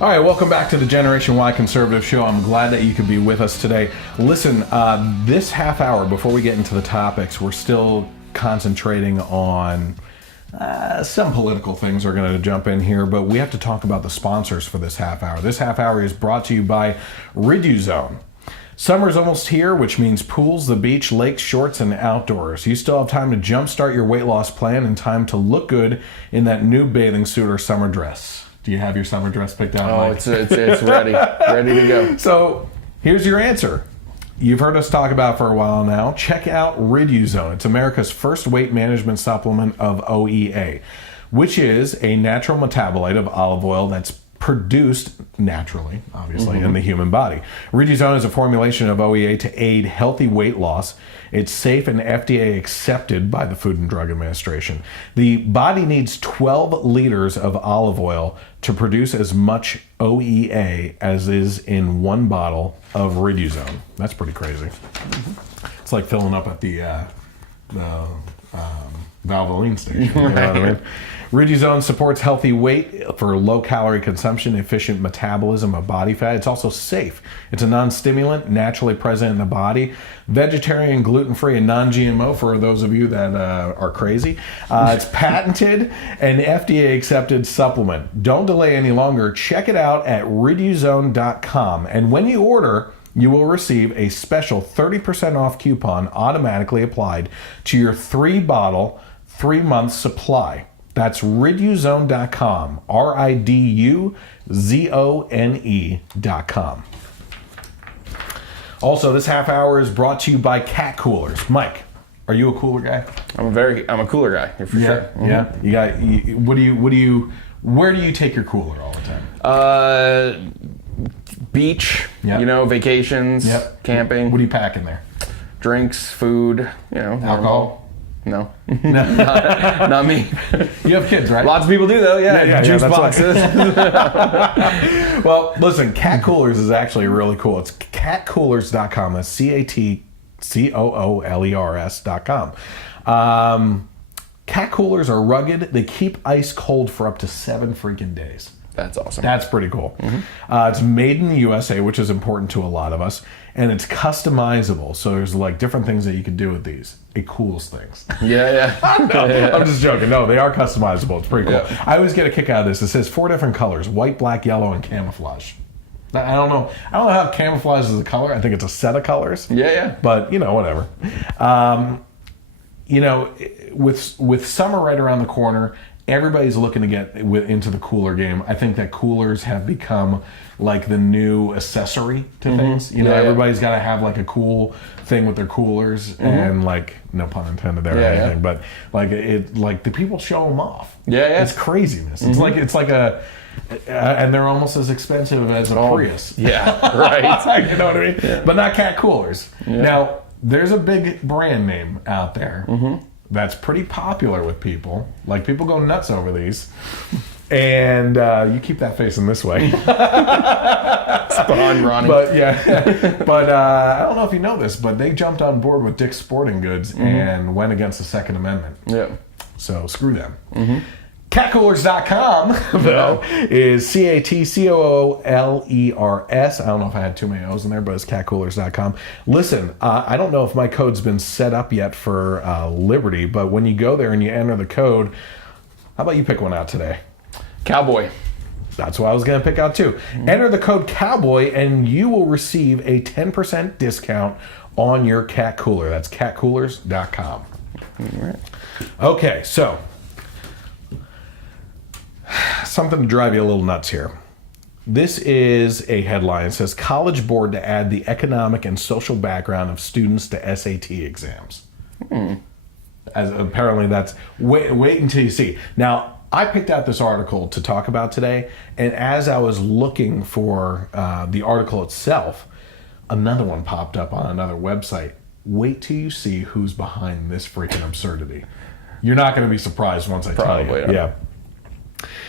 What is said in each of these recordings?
All right, welcome back to the Generation Y Conservative Show. I'm glad that you could be with us today. Listen, this half hour, before we get into the topics, we're still concentrating on some political things are going to jump in here, but we have to talk about the sponsors for this half hour. This half hour is brought to you by Riduzone. Summer's almost here, which means pools, the beach, lakes, shorts, and outdoors. You still have time to jumpstart your weight loss plan and time to look good in that new bathing suit or summer dress. Do you have your summer dress picked out, Mike? It's ready. Ready to go. So here's your answer. You've heard us talk about it for a while now. Check out Riduzone. It's America's first weight management supplement of OEA, which is a natural metabolite of olive oil that's produced naturally, obviously, in the human body. Riduzone is a formulation of OEA to aid healthy weight loss. It's safe and FDA accepted by the Food and Drug Administration. The body needs 12 liters of olive oil to produce as much OEA as is in one bottle of Riduzone. That's pretty crazy. It's like filling up at the Valvoline station. You know what I mean? Riduzone supports healthy weight for low-calorie consumption, efficient metabolism of body fat. It's also safe. It's a non-stimulant, naturally present in the body, vegetarian, gluten-free, and non-GMO for those of you that are crazy. It's patented and FDA-accepted supplement. Don't delay any longer. Check it out at riduzone.com. And when you order, you will receive a special 30% off coupon automatically applied to your 3-bottle, 3-month supply. That's riduzone.com, riduzone.com. Also, this half hour is brought to you by Cat Coolers. Mike, are you a cooler guy? I'm a cooler guy, for sure. Yeah. Where do you take your cooler all the time? Beach, vacations, camping. What do you pack in there? Drinks, food, alcohol. No. Not me. You have kids, right? Lots of people do, though, juice boxes. Well, listen, Cat Coolers is actually really cool. It's catcoolers.com. That's catcoolers.com. Cat Coolers are rugged. They keep ice cold for up to 7 freaking days. That's awesome. That's pretty cool. It's made in the USA, which is important to a lot of us, and it's customizable. So there's like different things that you can do with these. It cools things. Yeah. I'm just joking. No, they are customizable. It's pretty cool. Yeah. I always get a kick out of this. It says 4 different colors: white, black, yellow, and camouflage. I don't know how camouflage is a color. I think it's a set of colors. Yeah. But whatever. With summer right around the corner, everybody's looking to get into the cooler game. I think that coolers have become like the new accessory to things. Everybody's got to have like a cool thing with their coolers, and like, no pun intended there or anything, but like the people show them off. Yeah. It's craziness. It's like a, and they're almost as expensive as a Prius. Yeah, right. You know what I mean? Yeah. But not Cat Coolers. Yeah. Now, there's a big brand name out there that's pretty popular with people. Like, people go nuts over these. And you keep that facing this way. Spawn, Ronnie. But I don't know if you know this, but they jumped on board with Dick's Sporting Goods and went against the Second Amendment. Yeah. So screw them. Catcoolers.com, though, is CATCOOLERS. I don't know if I had too many O's in there, but it's catcoolers.com. Listen, I don't know if my code's been set up yet for Liberty, but when you go there and you enter the code, how about you pick one out today? Cowboy. That's what I was going to pick out too. Enter the code Cowboy and you will receive a 10% discount on your cat cooler. That's catcoolers.com. All right. Okay, so something to drive you a little nuts here. This is a headline. It says, College Board to add the economic and social background of students to SAT exams. As apparently that's, wait until you see. Now, I picked out this article to talk about today, and as I was looking for the article itself, another one popped up on another website. Wait till you see who's behind this freaking absurdity. You're not going to be surprised once I tell you. Probably. Yeah.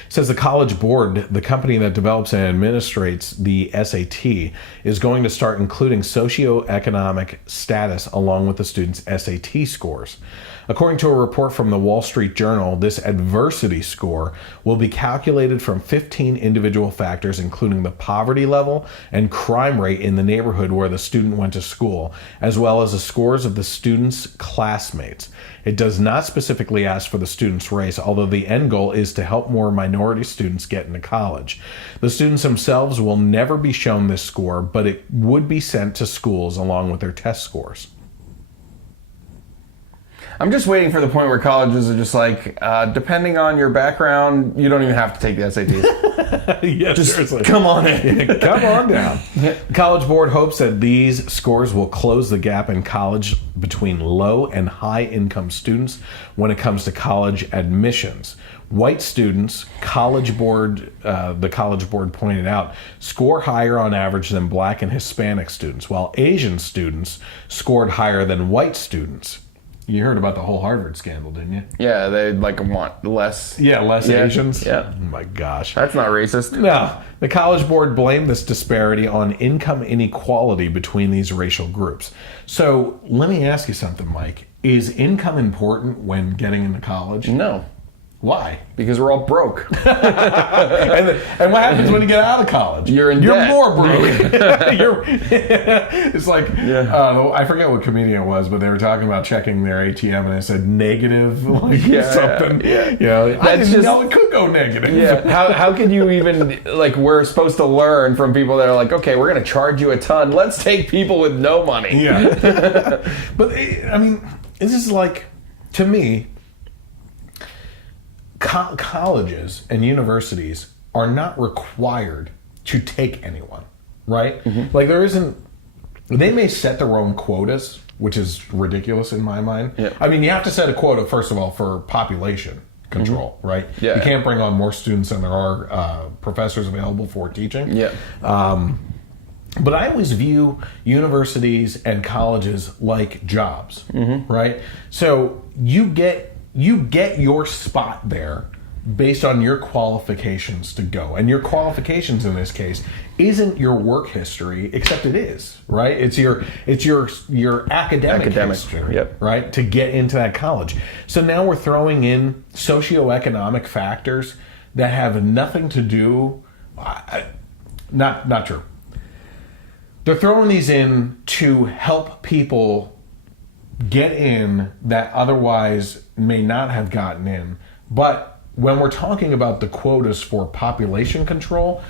Says the College Board, the company that develops and administrates the SAT, is going to start including socioeconomic status along with the students' SAT scores. According to a report from the Wall Street Journal, this adversity score will be calculated from 15 individual factors, including the poverty level and crime rate in the neighborhood where the student went to school, as well as the scores of the student's classmates. It does not specifically ask for the student's race, although the end goal is to help more minority students get into college. The students themselves will never be shown this score, but it would be sent to schools along with their test scores. I'm just waiting for the point where colleges are just like, depending on your background, you don't even have to take the SATs. Yeah, just seriously. come on in. Come on down. The College Board hopes that these scores will close the gap in college between low and high income students when it comes to college admissions. White students, the College Board pointed out, score higher on average than black and Hispanic students, while Asian students scored higher than white students. You heard about the whole Harvard scandal, didn't you? Yeah, they want less. Yeah, less Asians. Yeah. Oh my gosh. That's not racist. No. The College Board blamed this disparity on income inequality between these racial groups. So let me ask you something, Mike. Is income important when getting into college? No. Why? Because we're all broke. And what happens when you get out of college? You're debt. More broke. It's like, I forget what comedian it was, but they were talking about checking their ATM and it said negative, something. Yeah. You know, I didn't know it could go negative. Yeah. How can you even, like, we're supposed to learn from people that are like, okay, we're going to charge you a ton. Let's take people with no money. Yeah. But, I mean, this is like, to me, colleges and universities are not required to take anyone, right? Mm-hmm. Like they may set their own quotas, which is ridiculous in my mind. Yeah. I mean, you have to set a quota, first of all, for population control, mm-hmm. right? Yeah. You can't bring on more students than there are professors available for teaching. Yeah. But I always view universities and colleges like jobs, mm-hmm. right? So you get your spot there based on your qualifications to go. And your qualifications in this case isn't your work history, except it is, right? It's your academic history, yep. right? To get into that college. So now we're throwing in socio-economic factors that have nothing to do, not true. They're throwing these in to help people get in that otherwise may not have gotten in. But when we're talking about the quotas for population control,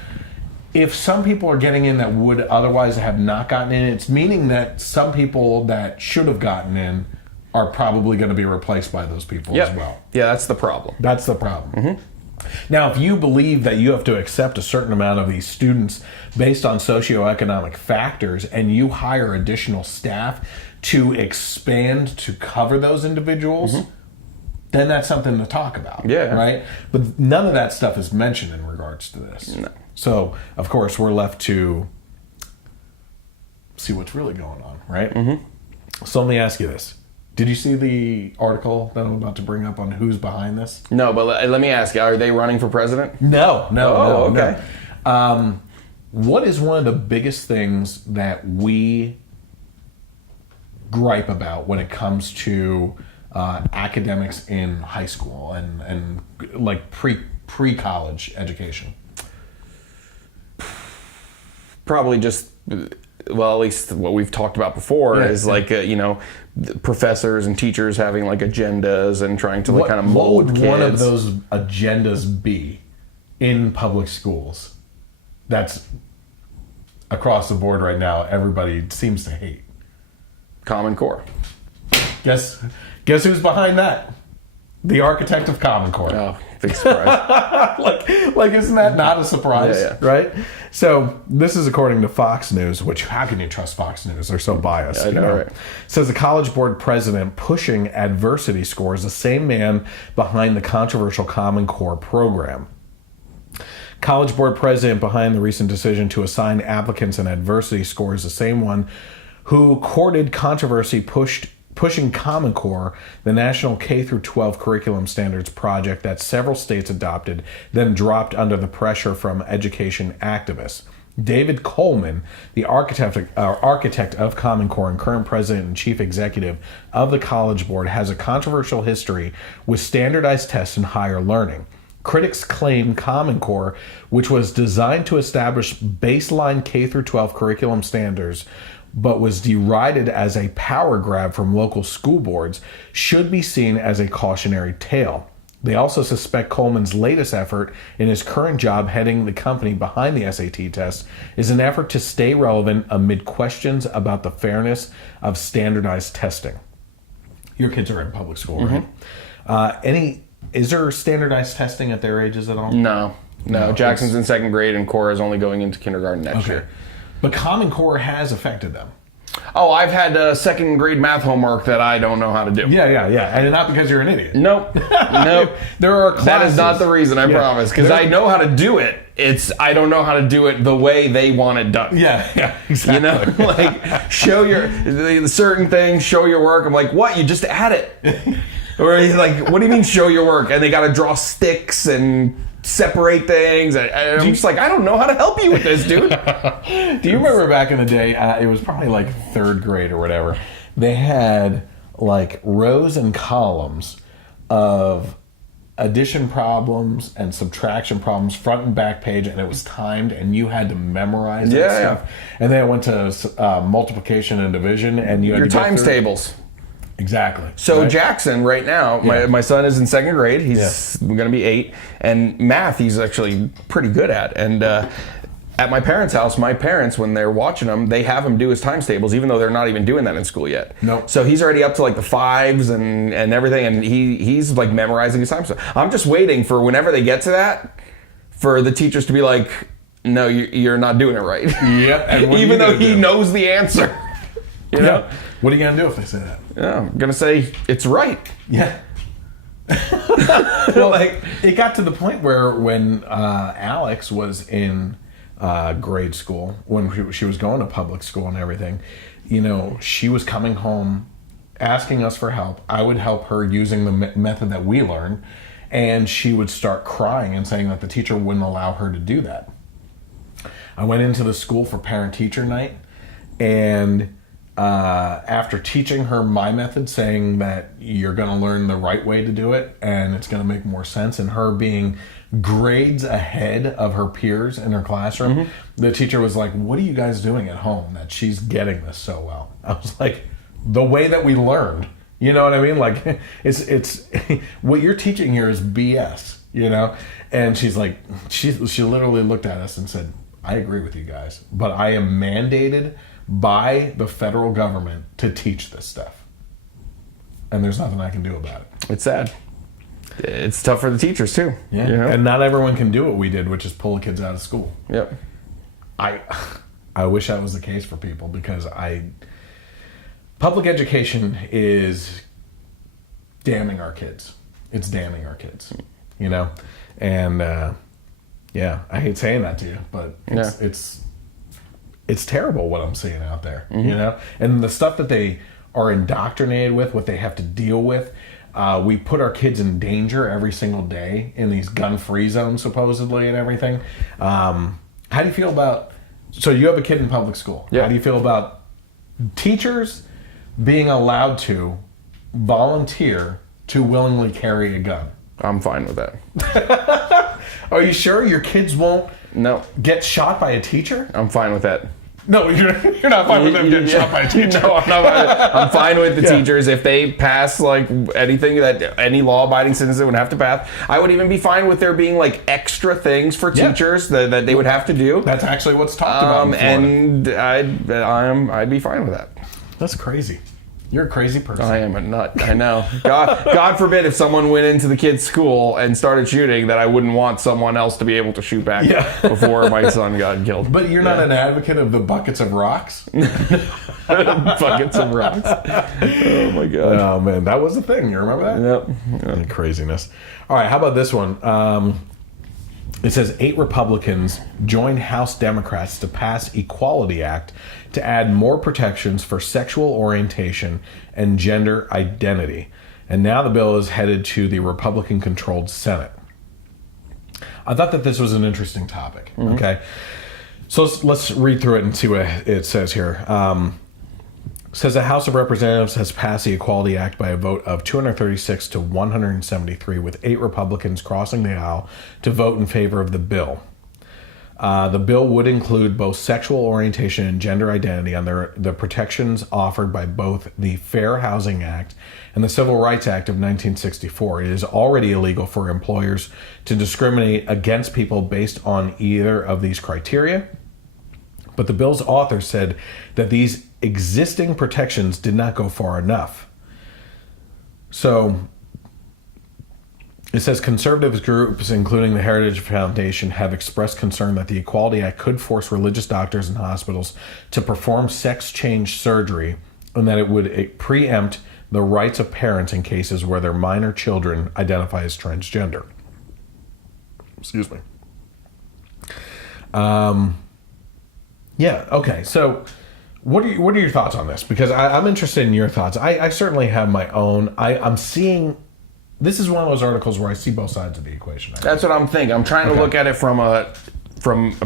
if some people are getting in that would otherwise have not gotten in, it's meaning that some people that should have gotten in are probably going to be replaced by those people as well. Yeah, that's the problem. That's the problem. Mm-hmm. Now, if you believe that you have to accept a certain amount of these students based on socioeconomic factors and you hire additional staff to expand to cover those individuals, mm-hmm. then that's something to talk about. Yeah. Right? But none of that stuff is mentioned in regards to this. No. So, of course, we're left to see what's really going on, right? Mm-hmm. So let me ask you this. Did you see the article that I'm about to bring up on who's behind this? No, but let me ask you, are they running for president? No. Okay. No. What is one of the biggest things that we gripe about when it comes to academics in high school and like pre-college education? Probably just, well, at least what we've talked about before is like, professors and teachers having like agendas and trying to kind of mold kids. What would one of those agendas be in public schools that's across the board right now everybody seems to hate? Common Core. Guess who's behind that? The architect of Common Core. Oh, big surprise. like isn't that not a surprise? Yeah. Right? So this is according to Fox News, which how can you trust Fox News? They're so biased. I know, right? Says the College Board president pushing adversity scores, the same man behind the controversial Common Core program. College Board president behind the recent decision to assign applicants an adversity score is the same one who courted controversy pushing Common Core, the national K-12 curriculum standards project that several states adopted, then dropped under the pressure from education activists. David Coleman, the architect of Common Core and current president and chief executive of the College Board, has a controversial history with standardized tests in higher learning. Critics claim Common Core, which was designed to establish baseline K-12 curriculum standards, but was derided as a power grab from local school boards, should be seen as a cautionary tale. They also suspect Coleman's latest effort in his current job heading the company behind the SAT test is an effort to stay relevant amid questions about the fairness of standardized testing. Your kids are in public school, right? Is there standardized testing at their ages at all? No. Jackson's in second grade and Cora is only going into kindergarten next year. But Common Core has affected them. Oh, I've had second grade math homework that I don't know how to do. Yeah. And not because you're an idiot. Nope. There are classes. That is not the reason, I promise. Because I know how to do it. I don't know how to do it the way they want it done. Yeah, exactly. You know, like show your certain things, show your work. I'm like, what? You just add it. Or like, what do you mean show your work? And they got to draw sticks and separate things. I'm just like, I don't know how to help you with this, dude. Do you remember back in the day, it was probably like third grade or whatever, they had like rows and columns of addition problems and subtraction problems, front and back page, and it was timed, and you had to memorize that stuff. And then it went to multiplication and division, and you had your to times tables. Exactly. So right? Jackson, right now, my son is in second grade. He's going to be 8. And math, he's actually pretty good at. And at my parents' house, my parents, when they're watching him, they have him do his times tables, even though they're not even doing that in school yet. Nope. So he's already up to like the 5s and everything. And he's like memorizing his times. I'm just waiting for whenever they get to that, for the teachers to be like, no, you're not doing it right. Yep. Even though he knows the answer. You know? What are you going to do if they say that? Yeah, I'm going to say it's right. Yeah. Well, like, it got to the point where when Alex was in grade school, when she was going to public school and everything, you know, she was coming home asking us for help. I would help her using the method that we learned, and she would start crying and saying that the teacher wouldn't allow her to do that. I went into the school for parent-teacher night, and after teaching her my method, saying that you're going to learn the right way to do it and it's going to make more sense, and her being grades ahead of her peers in her classroom, the teacher was like, what are you guys doing at home that she's getting this so well? I was like, the way that we learned. You know what I mean? Like, it's what you're teaching here is BS, you know? And she's like, she literally looked at us and said, I agree with you guys, but I am mandated by the federal government to teach this stuff. And there's nothing I can do about it. It's sad. It's tough for the teachers too. Yeah. You know? And not everyone can do what we did, which is pull the kids out of school. Yep. I wish that was the case for people, because public education is damning our kids. It's damning our kids, you know? And I hate saying that to you, but it's terrible what I'm seeing out there, you know? And the stuff that they are indoctrinated with, what they have to deal with, we put our kids in danger every single day in these gun-free zones, supposedly, and everything. How do you feel about... So you have a kid in public school. Yeah. How do you feel about teachers being allowed to volunteer to willingly carry a gun? I'm fine with that. Are you sure your kids won't No. get shot by a teacher? I'm fine with that. No, you're not fine with them getting shot by a teacher. No, I'm not. I'm fine with the teachers if they pass like anything that any law-abiding citizen would have to pass. I would even be fine with there being like extra things for teachers that they would have to do. That's actually what's talked about in Florida. And I'd be fine with that. That's crazy. You're a crazy person. I am a nut. I know. God forbid if someone went into the kid's school and started shooting, that I wouldn't want someone else to be able to shoot back before my son got killed. But you're not an advocate of the buckets of rocks? Buckets of rocks. Oh, my God. Oh, man. That was the thing. You remember that? Yep. Craziness. All right. How about this one? It says 8 Republicans joined House Democrats to pass Equality Act to add more protections for sexual orientation and gender identity. And now the bill is headed to the Republican-controlled Senate. I thought that this was an interesting topic. Okay, so let's read through it and see what it says here. It says the House of Representatives has passed the Equality Act by a vote of 236 to 173, with 8 Republicans crossing the aisle to vote in favor of the bill. The bill would include both sexual orientation and gender identity under the protections offered by both the Fair Housing Act and the Civil Rights Act of 1964. It is already illegal for employers to discriminate against people based on either of these criteria. But the bill's author said that these existing protections did not go far enough. So it says conservative groups, including the Heritage Foundation, have expressed concern that the Equality Act could force religious doctors and hospitals to perform sex change surgery, and that it would preempt the rights of parents in cases where their minor children identify as transgender. Excuse me. Yeah, okay. So what are your thoughts on this? Because I'm interested in your thoughts. I certainly have my own. I'm seeing... This is one of those articles where I see both sides of the equation. That's what I'm thinking. I'm trying to look at it from a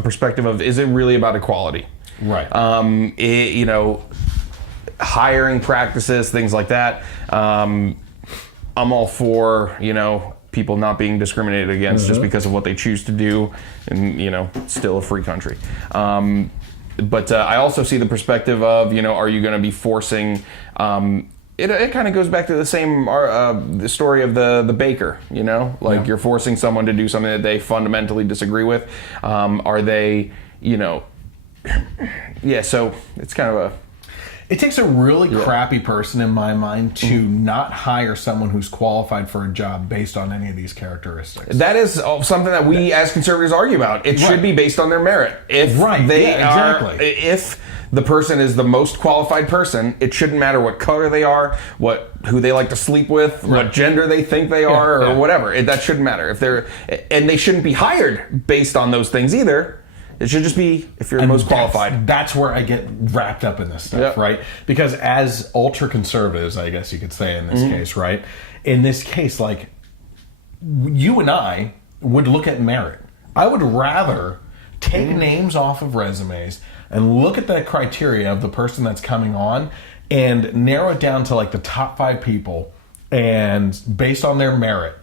perspective of, is it really about equality? Right. Hiring practices, things like that. I'm all for, people not being discriminated against just because of what they choose to do, and, still a free country. But I also see the perspective of, are you going to be forcing... It kind of goes back to the same the story of the baker, you're forcing someone to do something that they fundamentally disagree with. Are they, so it's kind of a... It takes a really crappy person, in my mind, to not hire someone who's qualified for a job based on any of these characteristics. That is something that we as conservatives argue about. It should be based on their merit. If if the person is the most qualified person, it shouldn't matter what color they are, who they like to sleep with, what gender they think they are, or whatever. That shouldn't matter. And they shouldn't be hired based on those things either. It should just be if you're the most qualified. That's where I get wrapped up in this stuff, right? Because as ultra conservatives, I guess you could say in this case, right? In this case, like, you and I would look at merit. I would rather take names off of resumes and look at the criteria of the person that's coming on and narrow it down to like the top 5 people and based on their merit,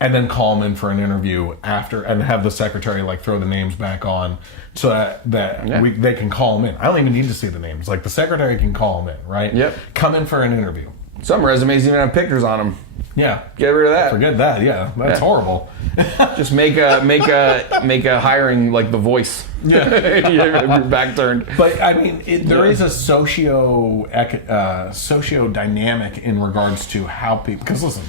and then call them in for an interview after, and have the secretary like throw the names back on so that they can call them in. I don't even need to see the names. Like, the secretary can call them in, right? Yep. Come in for an interview. Some resumes even have pictures on them. Yeah. Get rid of that. Forget that. Yeah, that's horrible. Just make a hiring like The Voice. Yeah. Your back turned. But I mean, there is a socio-dynamic in regards to how people. Because listen,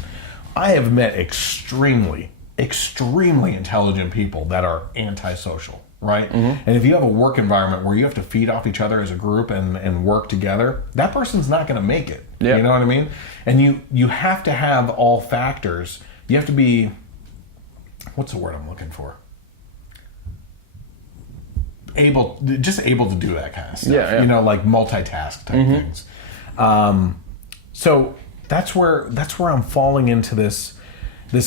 I have met extremely, extremely intelligent people that are antisocial, right? And if you have a work environment where you have to feed off each other as a group and work together, that person's not going to make it. Yeah. You know what I mean? And you have to have all factors. You have to be, what's the word I'm looking for? Able to do that kind of stuff. Yeah. Like multitask type things. So that's where I'm falling into this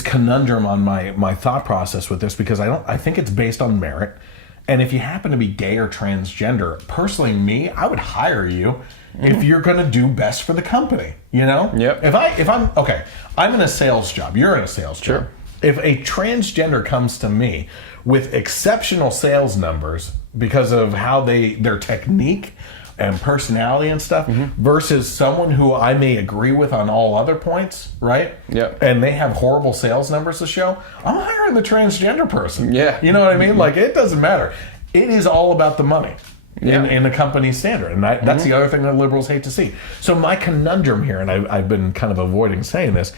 conundrum on my thought process with this, because I think it's based on merit. And if you happen to be gay or transgender, personally, I would hire you if you're going to do best for the company, Yep. If I'm okay, I'm in a sales job, you're in a sales job. Sure. If a transgender comes to me with exceptional sales numbers because of how their technique and personality and stuff, versus someone who I may agree with on all other points, right? Yep. And they have horrible sales numbers to show, I'm hiring the transgender person. Yeah. You know what I mean? Like, it doesn't matter. It is all about the money in the company's standard. And that's the other thing that liberals hate to see. So my conundrum here, and I've been kind of avoiding saying this,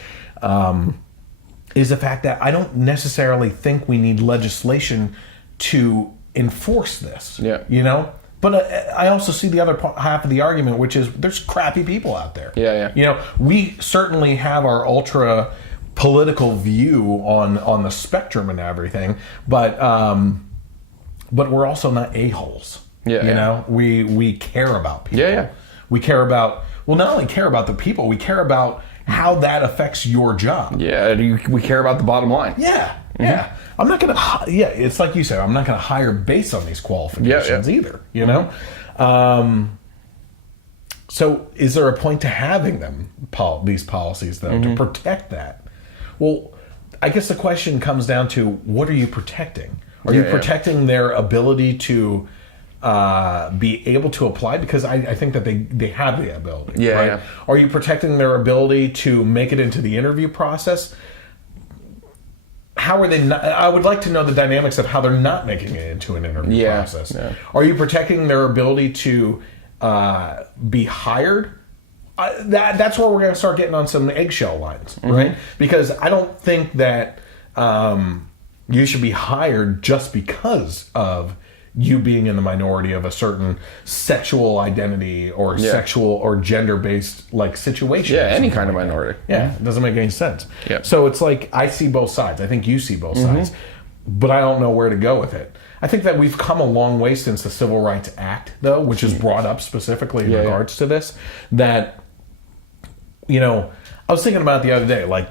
is the fact that I don't necessarily think we need legislation to enforce this. Yeah. But I also see the other half of the argument, which is there's crappy people out there. Yeah. We certainly have our ultra political view on the spectrum and everything, but we're also not a-holes. Yeah, you know, we care about people. Yeah. We care about, well, not only care about the people, we care about how that affects your job. Yeah, we care about the bottom line. Yeah, yeah. I'm not going to, it's like you said, I'm not going to hire based on these qualifications either, you know? So is there a point to having them, these policies, though, to protect that? Well, I guess the question comes down to, what are you protecting? Are you protecting their ability to be able to apply? Because I think that they have the ability. Yeah, right? yeah. Are you protecting their ability to make it into the interview process? How are they not? I would like to know the dynamics of how they're not making it into an interview process. Yeah. Are you protecting their ability to be hired? That's where we're going to start getting on some eggshell lines, right? Because I don't think that you should be hired just because of you being in the minority of a certain sexual identity or sexual or gender-based like situation. Yeah, any kind of minority. Yeah, it doesn't make any sense. Yeah. So it's like, I see both sides. I think you see both sides, but I don't know where to go with it. I think that we've come a long way since the Civil Rights Act, though, which is brought up specifically in regards to this, that, you know, I was thinking about it the other day, like,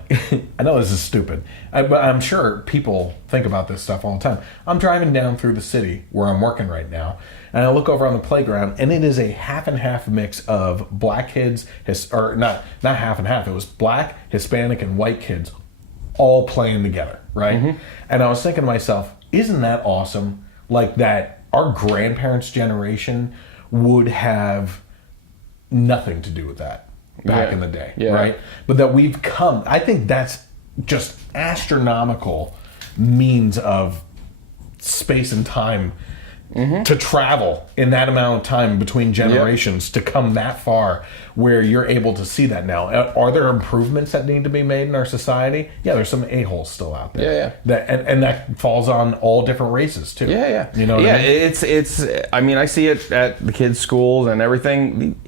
I know this is stupid, but I'm sure people think about this stuff all the time. I'm driving down through the city where I'm working right now, and I look over on the playground, and it is a half and half mix of black kids, or not half and half, it was black, Hispanic, and white kids all playing together, right? And I was thinking to myself, isn't that awesome? Like that our grandparents' generation would have nothing to do with that back in the day, right? But that we've come, I think that's just astronomical means of space and time to travel in that amount of time between generations to come that far where you're able to see that now. Are there improvements that need to be made in our society? Yeah, there's some a-holes still out there. That and that falls on all different races too. You know what I mean? It's I mean, I see it at the kids' schools and everything.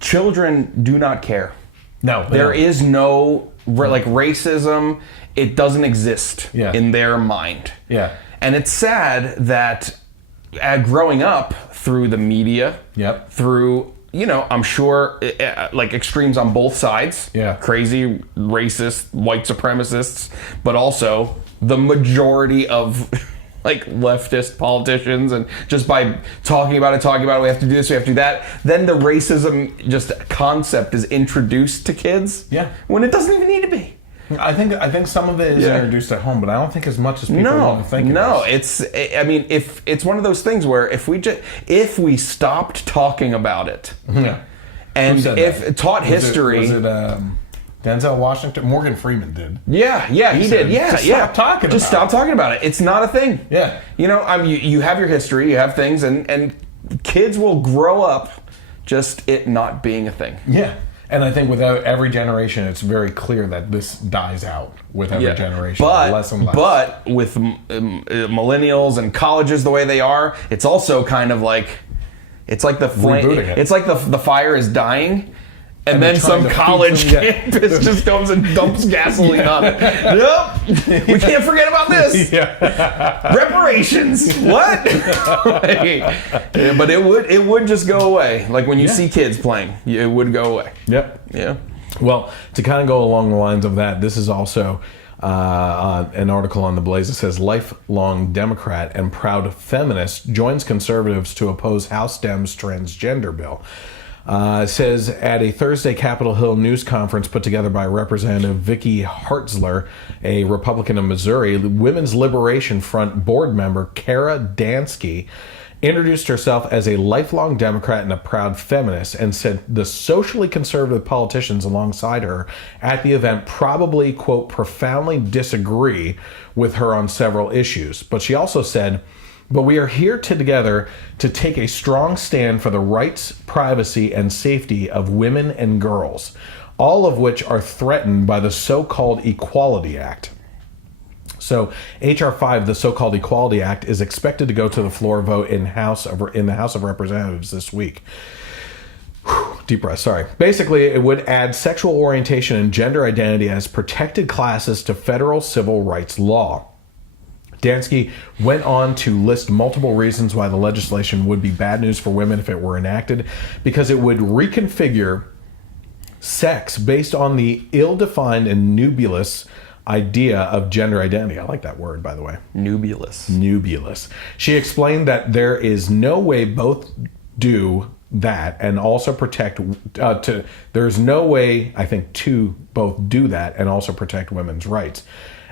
Children do not care. No. There is no like racism. It doesn't exist in their mind. And it's sad that growing up through the media, through, you know, I'm sure like extremes on both sides, crazy racist white supremacists, but also the majority of like leftist politicians, and just by talking about it, we have to do this, we have to do that, then the racism just concept is introduced to kids when it doesn't even need to be. I think some of it is introduced at home, but I don't think as much as people want to think. I mean, if it's one of those things where if we stopped talking about it, and if taught history, was it Denzel Washington? Morgan Freeman did. He did. Stop talking. Just stop talking about it. It's not a thing. You know, I mean, you have your history, you have things, and kids will grow up just it not being a thing. And I think with every generation, it's very clear that this dies out with every generation, less and less. But with millennials and colleges the way they are, it's also kind of like, it's like the flame. It's like the fire is dying. And then some college campus just comes and dumps gasoline on it. Nope, we can't forget about this. Reparations. What? But it would just go away. Like when you see kids playing, it would go away. Well, to kind of go along the lines of that, this is also an article on The Blaze that says lifelong Democrat and proud feminist joins conservatives to oppose House Dems transgender bill. Says at a Thursday Capitol Hill news conference put together by Representative Vicky Hartzler, a Republican of Missouri, Women's Liberation Front board member Kara Dansky introduced herself as a lifelong Democrat and a proud feminist, and said the socially conservative politicians alongside her at the event probably, quote, profoundly disagree with her on several issues. But she also said, but we are here together to take a strong stand for the rights, privacy, and safety of women and girls, all of which are threatened by the so-called Equality Act. So H.R. 5, the so-called Equality Act, is expected to go to the floor vote in the House of Representatives this week. Deep breath, sorry. Basically, it would add sexual orientation and gender identity as protected classes to federal civil rights law. Dansky went on to list multiple reasons why the legislation would be bad news for women if it were enacted, because it would reconfigure sex based on the ill-defined and nebulous idea of gender identity. I like that word, by the way. Nebulous. She explained that there is no way both do that and also protect there's no way, I think, to both do that and also protect women's rights,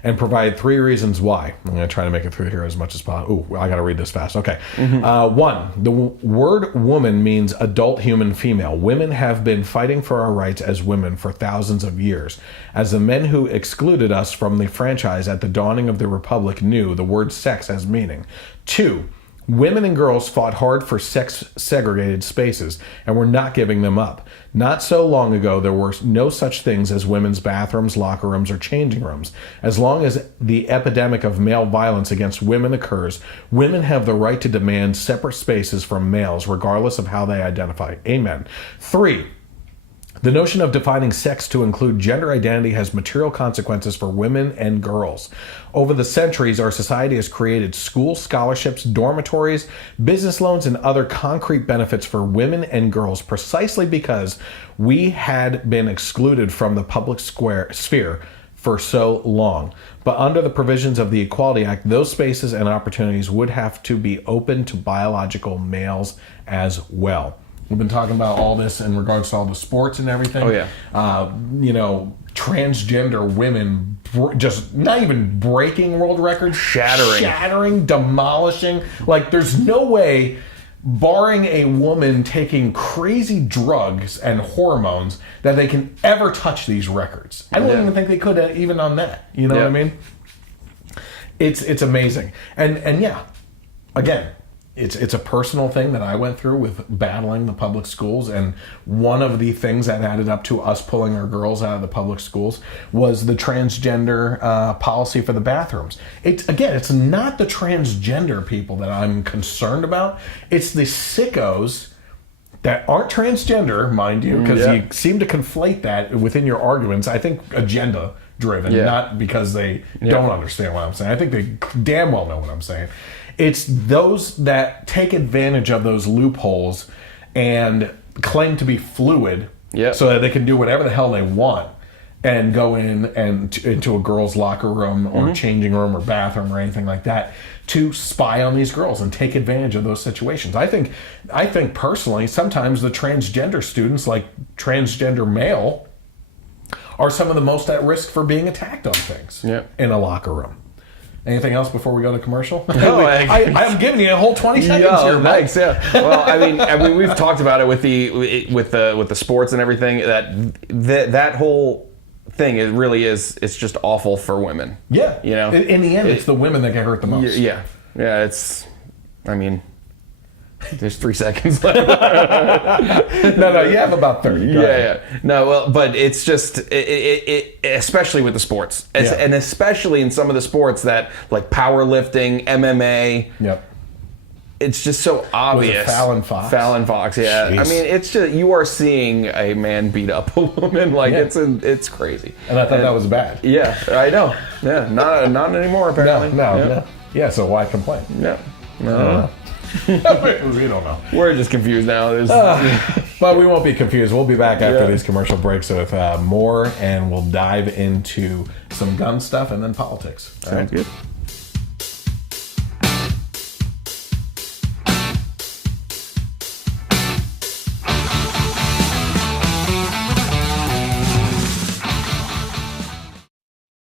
and provide 3 reasons why. I'm going to try to make it through here as much as possible. Ooh, I got to read this fast. Okay. 1, the word woman means adult human female. Women have been fighting for our rights as women for thousands of years. As the men who excluded us from the franchise at the dawning of the Republic knew, the word sex has meaning. 2, women and girls fought hard for sex-segregated spaces, and were not giving them up. Not so long ago, there were no such things as women's bathrooms, locker rooms, or changing rooms. As long as the epidemic of male violence against women occurs, women have the right to demand separate spaces from males, regardless of how they identify. Amen. 3, the notion of defining sex to include gender identity has material consequences for women and girls. Over the centuries, our society has created school scholarships, dormitories, business loans, and other concrete benefits for women and girls precisely because we had been excluded from the public sphere for so long. But under the provisions of the Equality Act, those spaces and opportunities would have to be open to biological males as well. We've been talking about all this in regards to all the sports and everything. Oh, yeah. Transgender women just not even breaking world records. Shattering, demolishing. Like, there's no way, barring a woman taking crazy drugs and hormones, that they can ever touch these records. I don't even think they could even on that. You know what I mean? It's amazing. And yeah, again, it's a personal thing that I went through with battling the public schools, and one of the things that added up to us pulling our girls out of the public schools was the transgender policy for the bathrooms. It's not the transgender people that I'm concerned about. It's the sickos that aren't transgender, mind you, because you seem to conflate that within your arguments. I think agenda driven, not because they don't understand what I'm saying. I think they damn well know what I'm saying. It's those that take advantage of those loopholes and claim to be fluid so that they can do whatever the hell they want and go in and into a girl's locker room or changing room or bathroom or anything like that to spy on these girls and take advantage of those situations. I think personally, sometimes the transgender students, like transgender male, are some of the most at risk for being attacked on things in a locker room. Anything else before we go to commercial? No, I'm giving you a whole 20 seconds here, Mike. Thanks. Yeah. Well, I mean, we've talked about it with the sports and everything. That whole thing, it really is. It's just awful for women. Yeah. You know, in the end, it's the women that get hurt the most. Yeah. Yeah. It's. I mean, there's 3 seconds left. No, you have about 30. Yeah. No, well, but it's just, especially with the sports, and especially in some of the sports that, like powerlifting, MMA. Yep. It's just so obvious. Fallon Fox? Fallon Fox, yeah. Jeez. I mean, it's just, you are seeing a man beat up a woman. Like, it's crazy. And I thought that was bad. Yeah, I know. Yeah, not anymore, apparently. No. Yeah, so why complain? Yeah. No. We don't know. We're just confused now. But we won't be confused. We'll be back after these commercial breaks with more, and we'll dive into some gun stuff and then politics. Sounds good.